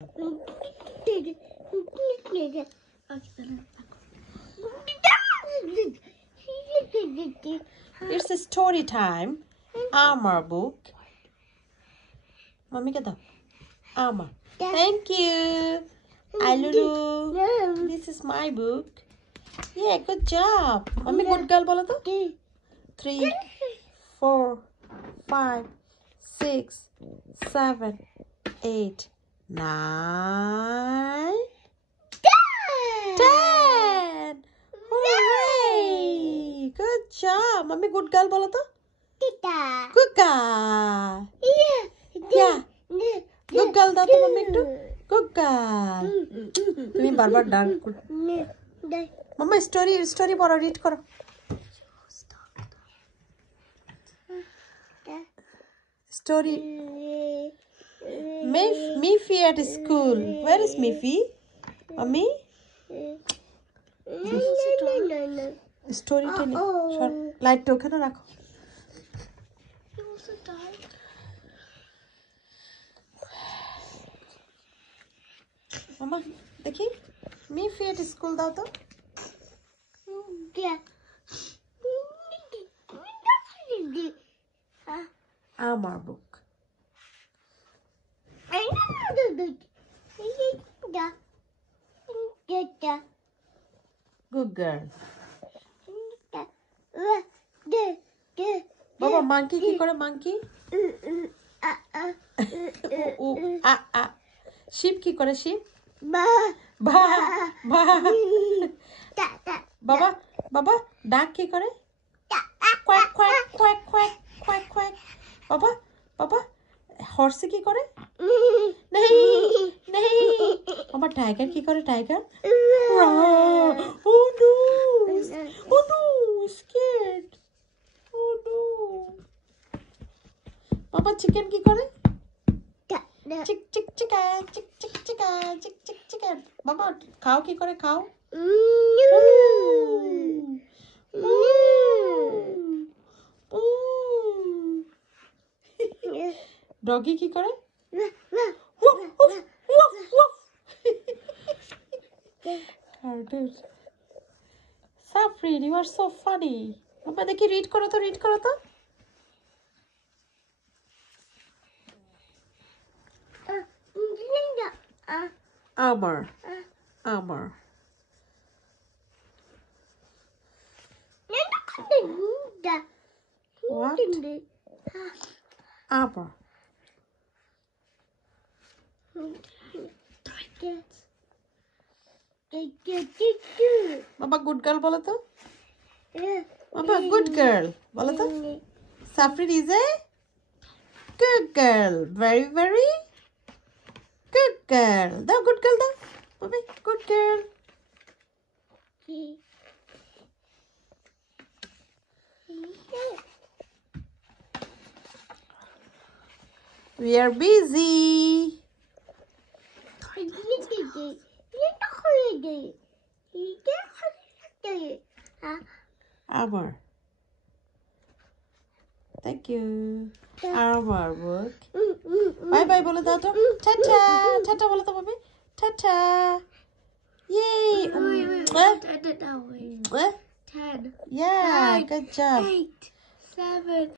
It's a story time. Amar book. Mommy, get up. Amar. Thank you. Alulu. This is my book. Yeah, good job. Mommy, good girl, bolo to. 3, 4, 5, 6, 7, 8, 9, 10. Hooray! Good job. Mommy, good girl, bolo to. Good girl. Yeah. Good girl, daw to mommy too. Good girl. তুমি বারবার ডাক করো। মাম্মা story পড়ো, read করো। Story. Miffy at school. Where is Miffy? Mommy? Story telling. Light to ওখানে রাখো। Mama, देखी Miffy at school दाओ तो। Amar book. Good girl. Baba, monkey কি করে monkey? Sheep কি করে sheep? Ba. Baba, duck কি করে? Quack quack quack quack quack quack. Baba, horse কি করে? नहीं. Baba, tiger কি করে tiger? Oh no, scared. Oh no. Baba, chicken কি করে? Chicken. Baba, cow কি করে cow? Doggy কি করে? Safrin, you are so funny. Baba, দেখি read করো তো। Amar. What? Amar. Baba, good girl বলো তো। Baba, good girl বলো তো। Safrin is a good girl. Very, very good girl. দাও good girl দাও। Baba, good girl. We are busy. Amar. Thank you. Amar book. Bye বলে দাও তো। Ta-ta বলে তো বাবা। Ta-ta. Yay. Wait. 10. Yeah, 9, good job. 8, 7.